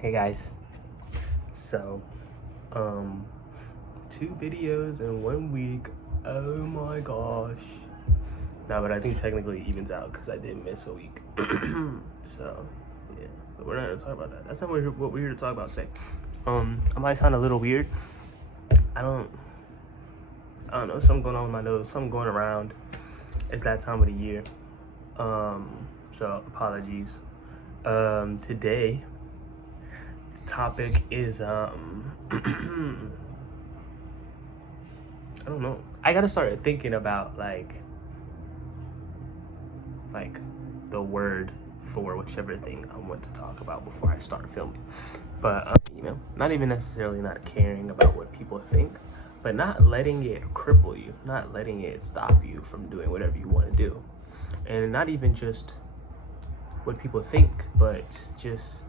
Hey guys, so 2 videos in 1 week. Oh my gosh. No, but I think technically it evens out because I did miss a week. So yeah, but we're not gonna talk about that. That's not what we're here to talk about today. I might sound a little weird. I don't know, something going on with my nose, something going around. It's that time of the year. So apologies. Today topic is I don't know. I gotta start thinking about like the word for whichever thing I want to talk about before I start filming. But not even necessarily not caring about what people think, but not letting it cripple you, not letting it stop you from doing whatever you want to do. And not even just what people think, but just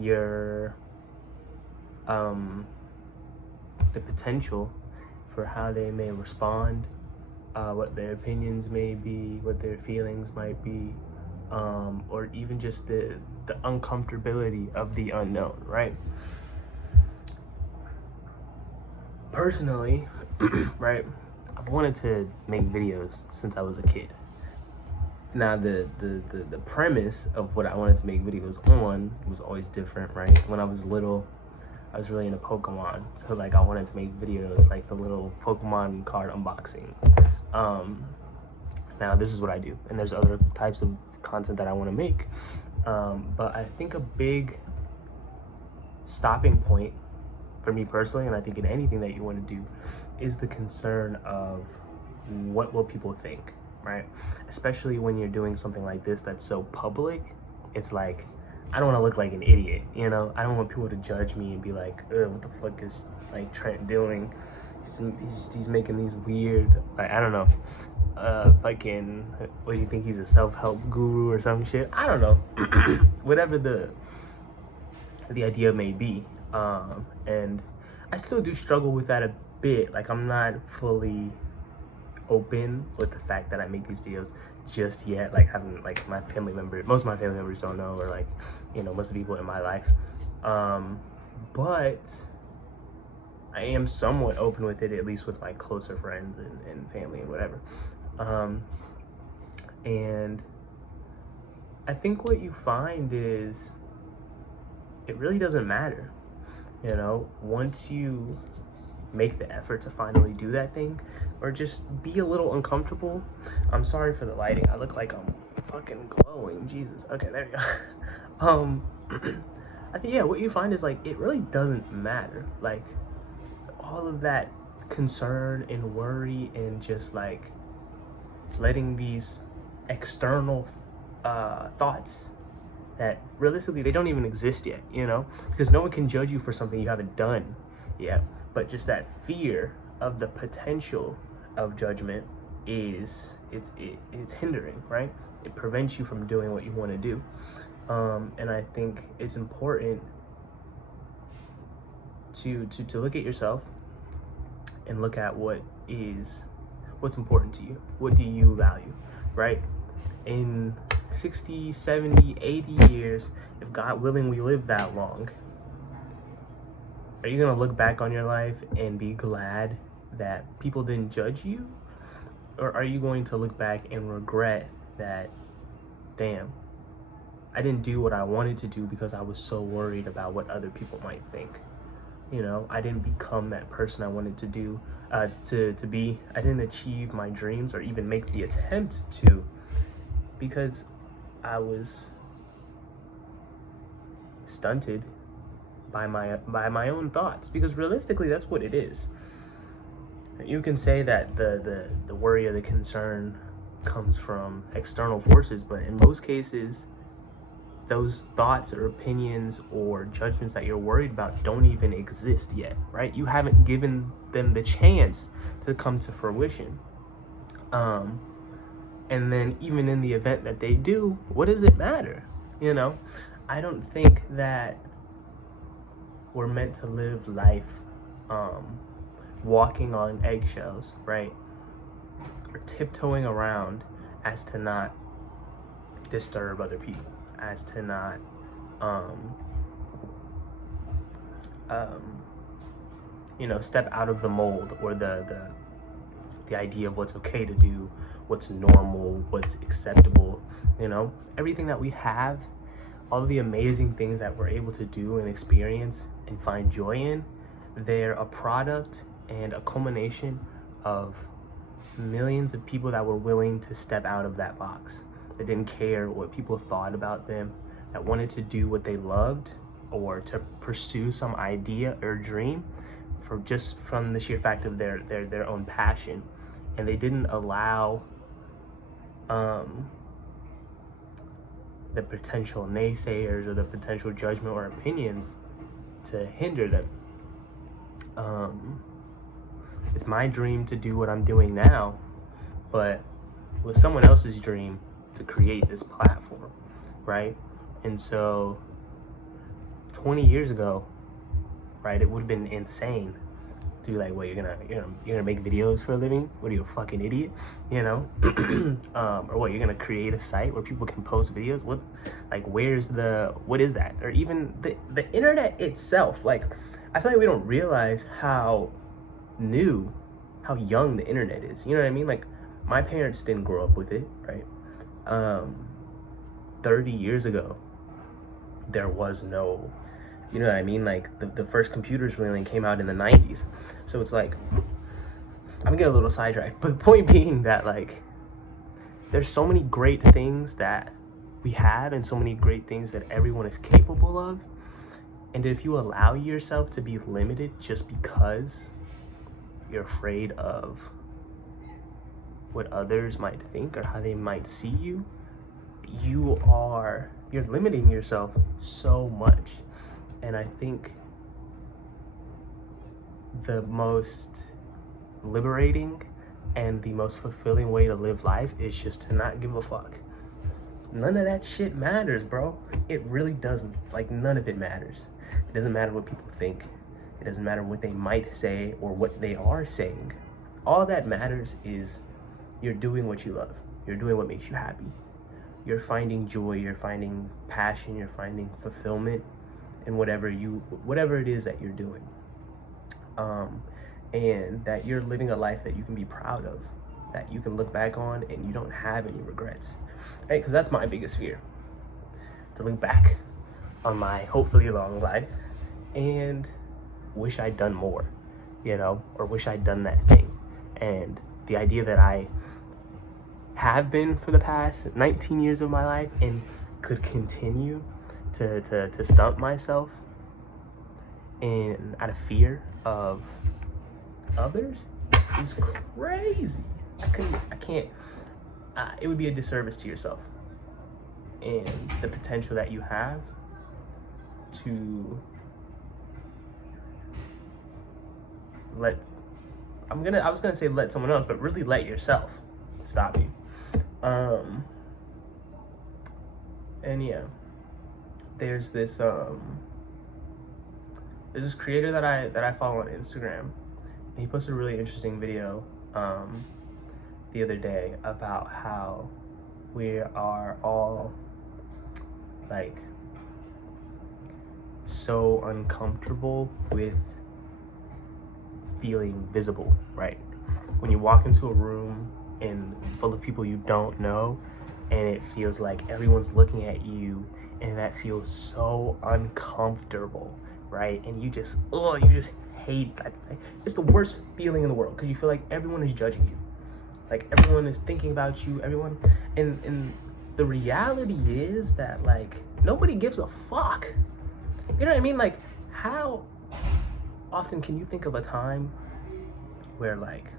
your the potential for how they may respond, what their opinions may be, what their feelings might be, or even just the uncomfortability of the unknown, right? Personally, right, I've wanted to make videos since I was a kid. Now the premise of what I wanted to make videos on was always different, right? When I was little, I was really into Pokemon, so like I wanted to make videos like the little Pokemon card unboxing. Now this is what I do, and there's other types of content that I want to make, but I think a big stopping point for me personally, and I think in anything that you want to do, is the concern of what will people think, right? Especially when you're doing something like this that's so public. It's like, I don't want to look like an idiot, you know? I don't want people to judge me and be like, what the fuck is like Trent doing? He's making these weird, like, I don't know, fucking, what do you think, he's a self-help guru or some shit? I don't know. Whatever the idea may be. And I still do struggle with that a bit. Like, I'm not fully open with the fact that I make these videos just yet. Like, having like most of my family members don't know, or like, most of the people in my life. But I am somewhat open with it, at least with my closer friends and family and whatever. And I think what you find is it really doesn't matter, once you make the effort to finally do that thing, or just be a little uncomfortable. I'm sorry for the lighting. I look like I'm fucking glowing. Jesus. Okay, there you go. I think, yeah, what you find is like, it really doesn't matter. Like, all of that concern and worry and just like letting these external thoughts that realistically they don't even exist yet, because no one can judge you for something you haven't done yet. But just that fear of the potential of judgment it's hindering, right? It prevents you from doing what you want to do. And I think it's important to look at yourself and look at what's important to you. What do you value, right? In 60, 70, 80 years, if God willing we live that long, are you gonna look back on your life and be glad that people didn't judge you? Or are you going to look back and regret that, damn, I didn't do what I wanted to do because I was so worried about what other people might think? I didn't become that person I wanted to do, to be. I didn't achieve my dreams or even make the attempt to, because I was stunted by my own thoughts. Because realistically, that's what it is. You can say that the worry or the concern comes from external forces, but in most cases, those thoughts or opinions or judgments that you're worried about don't even exist yet, right? You haven't given them the chance to come to fruition. And then even in the event that they do, what does it matter? I don't think that we're meant to live life walking on eggshells, right? Or tiptoeing around as to not disturb other people, as to not step out of the mold, or the idea of what's okay to do, what's normal, what's acceptable. Everything that we have, all of the amazing things that we're able to do and experience and find joy in, they're a product and a culmination of millions of people that were willing to step out of that box, that didn't care what people thought about them, that wanted to do what they loved or to pursue some idea or dream from the sheer fact of their own passion. And they didn't allow the potential naysayers or the potential judgment or opinions to hinder them. It's my dream to do what I'm doing now, but it was someone else's dream to create this platform, right? And so 20 years ago, right, it would have been insane to be like, well, you're gonna make videos for a living? What are you, a fucking idiot? Or what, you're gonna create a site where people can post videos? What is that? Or even the internet itself. Like, I feel like we don't realize how young the internet is. You know what I mean? Like, my parents didn't grow up with it, right? 30 years ago, there was no, you know what I mean? Like, the first computers really came out in the 90s. So it's like, I'm gonna get a little sidetracked, but the point being that, like, there's so many great things that we have and so many great things that everyone is capable of. And if you allow yourself to be limited just because you're afraid of what others might think or how they might see you, you're limiting yourself so much. And I think the most liberating and the most fulfilling way to live life is just to not give a fuck. None of that shit matters, bro. It really doesn't. Like, none of it matters. It doesn't matter what people think. It doesn't matter what they might say or what they are saying. All that matters is you're doing what you love. You're doing what makes you happy. You're finding joy, you're finding passion, you're finding fulfillment in whatever it is that you're doing. And that you're living a life that you can be proud of, that you can look back on and you don't have any regrets, right? Because that's my biggest fear, to look back on my hopefully long life and wish I'd done more, or wish I'd done that thing. And the idea that I have been for the past 19 years of my life and could continue to stump myself out of fear of others is crazy. I can't. It would be a disservice to yourself and the potential that you have to I was gonna say let someone else, but really let yourself stop you. And yeah, there's this creator that I follow on Instagram, and he posted a really interesting video the other day about how we are all like so uncomfortable with feeling visible, right? When you walk into a room and full of people you don't know, and it feels like everyone's looking at you, and that feels so uncomfortable, right? And you just hate that. It's the worst feeling in the world, because you feel like everyone is judging you, like everyone is thinking about you, and the reality is that, like, nobody gives a fuck. You know what I mean? Like, how often can you think of a time where, like,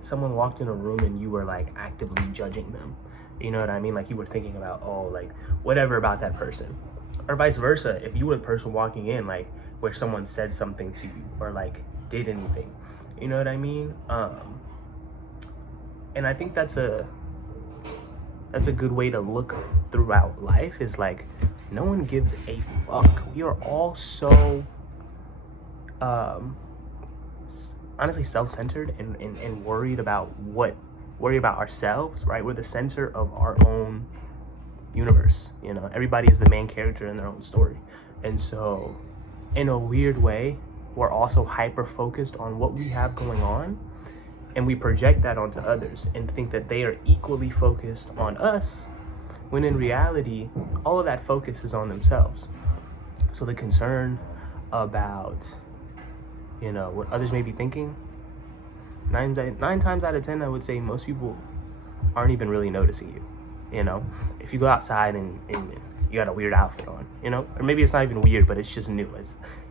someone walked in a room and you were, like, actively judging them? You know what I mean? Like, you were thinking about, oh, like, whatever about that person. Or vice versa, if you were the person walking in, like, where someone said something to you or, like, did anything. You know what I mean? And I think that's a good way to look throughout life, is like, no one gives a fuck. We are all so honestly self-centered and worried about ourselves, right? We're the center of our own universe. Everybody is the main character in their own story. And so in a weird way, we're also hyper focused on what we have going on, and we project that onto others and think that they are equally focused on us, when in reality, all of that focus is on themselves. So the concern about, what others may be thinking, nine times out of 10, I would say most people aren't even really noticing you. If you go outside and you got a weird outfit on, or maybe it's not even weird, but it's just new.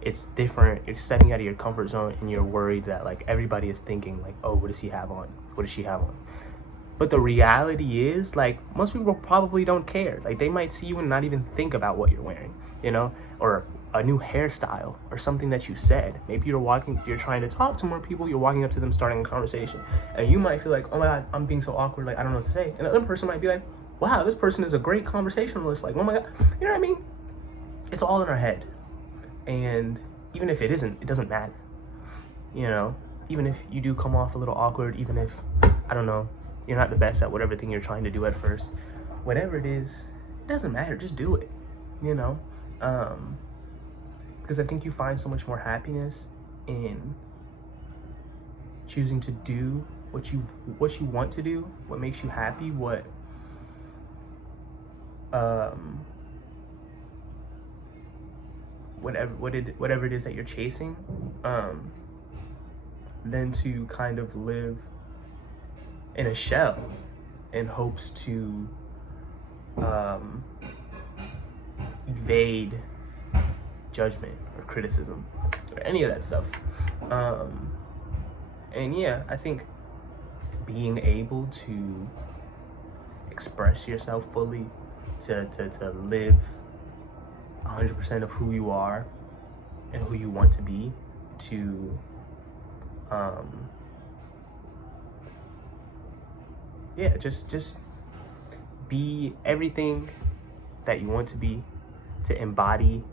It's different. It's stepping out of your comfort zone, and you're worried that like everybody is thinking like, oh, what does he have on? What does she have on? But the reality is, like, most people probably don't care. Like, they might see you and not even think about what you're wearing, or a new hairstyle or something that you said. Maybe you're trying to talk to more people, you're walking up to them, starting a conversation, and you might feel like, oh my God, I'm being so awkward, like, I don't know what to say. And the other person might be like, wow, this person is a great conversationalist, like, oh my God, you know what I mean? It's all in our head. And even if it isn't, it doesn't matter. Even if you do come off a little awkward, even if, I don't know, you're not the best at whatever thing you're trying to do at first, whatever it is, it doesn't matter, just do it, because I think you find so much more happiness in choosing to do what you want to do, what makes you happy, whatever it is that you're chasing, than to kind of live in a shell in hopes to evade judgment or criticism or any of that stuff. And yeah, I think being able to express yourself fully, to live 100% of who you are and who you want to be, to just be everything that you want to be, to embody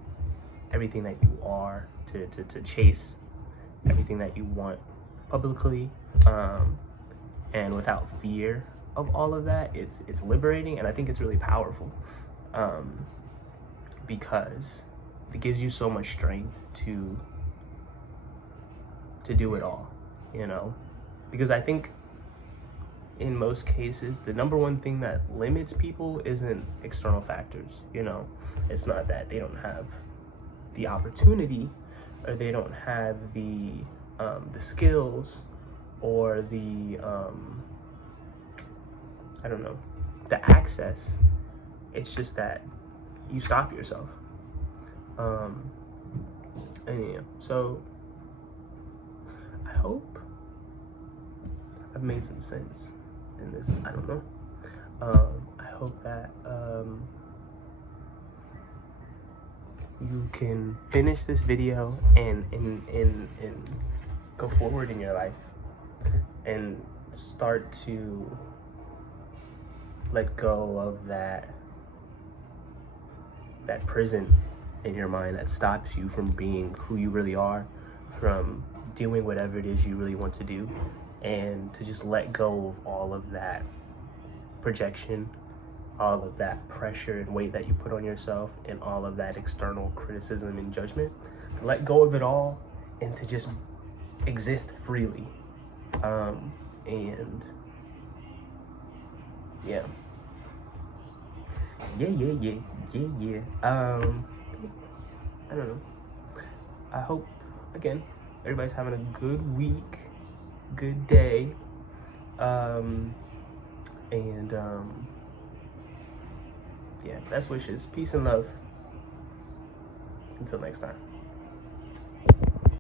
everything that you are, to chase everything that you want publicly, and without fear of all of that. It's liberating, and I think it's really powerful, because it gives you so much strength to do it all, because I think in most cases, the number one thing that limits people isn't external factors. It's not that they don't have the opportunity, or they don't have the skills, or the I don't know, the access. It's just that you stop yourself. And yeah, so I hope I've made some sense in this. I don't know. I hope that you can finish this video and go forward in your life and start to let go of that prison in your mind that stops you from being who you really are, from doing whatever it is you really want to do, and to just let go of all of that projection, all of that pressure and weight that you put on yourself, and all of that external criticism and judgment. Let go of it all and to just exist freely. And yeah. I don't know. I hope, again, everybody's having a good week, good day, yeah, best wishes, peace and love. Until next time.